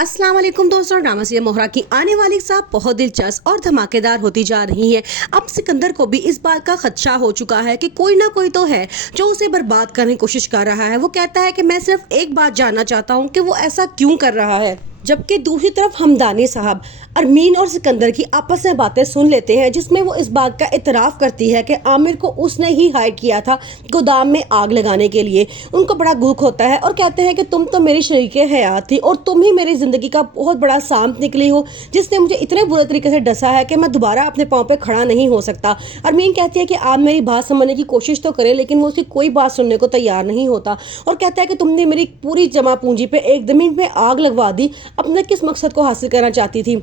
अस्सलाम वालेकुम दोस्तों, ड्रामा सीरियल मोहरा की आने वाली साहब बहुत दिलचस्प और धमाकेदार होती जा रही है। अब सिकंदर को भी इस बात का खदशा हो चुका है कि कोई ना कोई तो है जो उसे बर्बाद करने की कोशिश कर रहा है। वो कहता है कि मैं सिर्फ एक बात जानना चाहता हूँ कि वो ऐसा क्यों कर रहा है। जबकि दूसरी तरफ हमदानी साहब अरमीन और सिकंदर की आपस में बातें सुन लेते हैं, जिसमें वो इस बात का इतराफ़ करती है कि आमिर को उसने ही हायर किया था गोदाम में आग लगाने के लिए। उनको बड़ा दुख होता है और कहते हैं कि तुम तो मेरी शरीके हयात थी और तुम ही मेरी ज़िंदगी का बहुत बड़ा सांप निकली हो, जिसने मुझे इतने बुरे तरीके से डसा है कि मैं दोबारा अपने पाँव पे खड़ा नहीं हो सकता। अरमीन कहती है कि आप मेरी बात समझने की कोशिश तो करें, लेकिन वो उसकी कोई बात सुनने को तैयार नहीं होता और कहता है कि तुमने मेरी पूरी जमा पूंजी पे एक ज़मीन में आग लगवा दी। अपने किस मकसद को हासिल करना चाहती थी।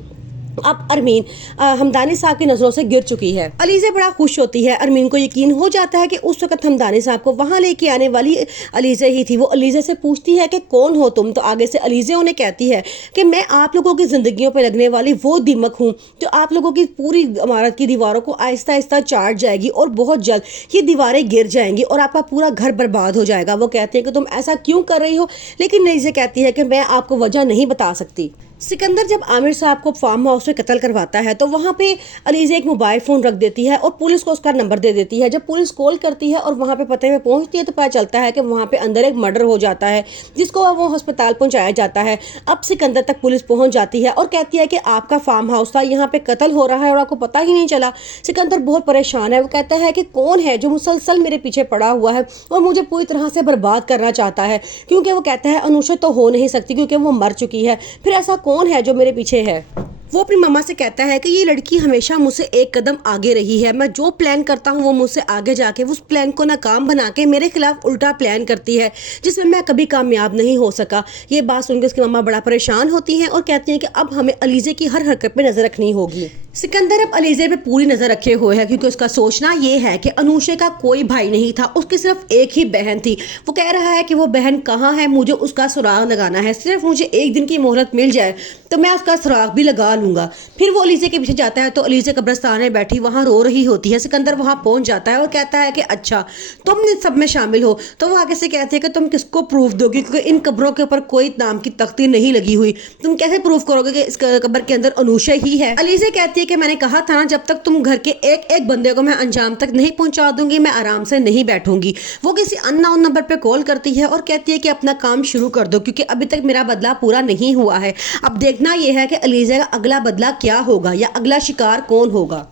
अब अरमीन हमदानी साहब की नज़रों से गिर चुकी है। अलीज़े बड़ा खुश होती है। अरमीन को यकीन हो जाता है कि उस वक्त हमदानी साहब को वहाँ लेके आने वाली अलीज़े ही थी। वो अलीज़े से पूछती है कि कौन हो तुम, तो आगे से अलीज़े उन्हें कहती है कि मैं आप लोगों की ज़िंदगियों पर लगने वाली वो दीमक हूँ जो आप लोगों की पूरी इमारत की दीवारों को आहिस्ता आहिस्ता चाट जाएगी और बहुत जल्द ये दीवारें गिर जाएंगी और आपका पूरा घर बर्बाद हो जाएगा। वो कहते हैं कि तुम ऐसा क्यों कर रही हो, लेकिन अलीज़े कहती है कि मैं आपको वजह नहीं बता सकती। सिकंदर जब आमिर साहब को फार्म हाउस में कत्ल करवाता है तो वहाँ पे अलीज़े एक मोबाइल फ़ोन रख देती है और पुलिस को उसका नंबर दे देती है। जब पुलिस कॉल करती है और वहाँ पे पते में पहुँचती है तो पता चलता है कि वहाँ पे अंदर एक मर्डर हो जाता है, जिसको वो अस्पताल पहुँचाया जाता है। अब सिकंदर तक पुलिस पहुँच जाती है और कहती है कि आपका फार्म हाउस था, यहाँ पे कत्ल हो रहा है और आपको पता ही नहीं चला। सिकंदर बहुत परेशान है। वो कहता है कि कौन है जो मुसलसल मेरे पीछे पड़ा हुआ है और मुझे पूरी तरह से बर्बाद करना चाहता है, क्योंकि वो कहता है अनुषा तो हो नहीं सकती क्योंकि वो मर चुकी है। फिर ऐसा कौन है जो मेरे पीछे है। वो अपनी मम्मा से कहता है कि ये लड़की हमेशा मुझसे एक कदम आगे रही है। मैं जो प्लान करता हूँ वो मुझसे आगे जाके उस प्लान को नाकाम बना के मेरे खिलाफ उल्टा प्लान करती है, जिसमें मैं कभी कामयाब नहीं हो सका। ये बात सुनकर उसकी मम्मा बड़ा परेशान होती हैं और कहती हैं कि अब हमें अलीज़े की हर हरकत पे नज़र रखनी होगी। सिकंदर अब अलीज़े पे पूरी नज़र रखे हुए है क्योंकि उसका सोचना ये है कि अनुषा का कोई भाई नहीं था, उसकी सिर्फ एक ही बहन थी। वो कह रहा है कि वो बहन कहाँ है, मुझे उसका सुराग लगाना है। सिर्फ मुझे एक दिन की मोहलत मिल जाए तो मैं उसका सुराग भी लगा लूंगा। फिर वो अलीज़े के पीछे जाता है तो अलीज़े कब्रिस्तान में बैठी वहाँ रो रही होती है। सिकंदर वहाँ पहुँच जाता है और कहता है कि अच्छा तुम इन सब में शामिल हो। तो वो आगे से कहते हैं कि तुम किसको प्रूफ दोगी, क्योंकि इन कब्रों के ऊपर कोई नाम की तख्ती नहीं लगी हुई, तुम कैसे प्रूफ करोगे कि इस कब्र के अंदर अनुषा ही है। अलीज़े कहती है कि मैंने कहा था ना, जब तक तुम घर के एक एक बंदे को मैं अंजाम तक नहीं पहुंचा दूंगी मैं आराम से नहीं बैठूंगी। वो किसी अननोन नंबर पे कॉल करती है और कहती है कि अपना काम शुरू कर दो क्योंकि अभी तक मेरा बदला पूरा नहीं हुआ है। अब देखना यह है कि अलीज़ा का अगला बदला क्या होगा या अगला शिकार कौन होगा।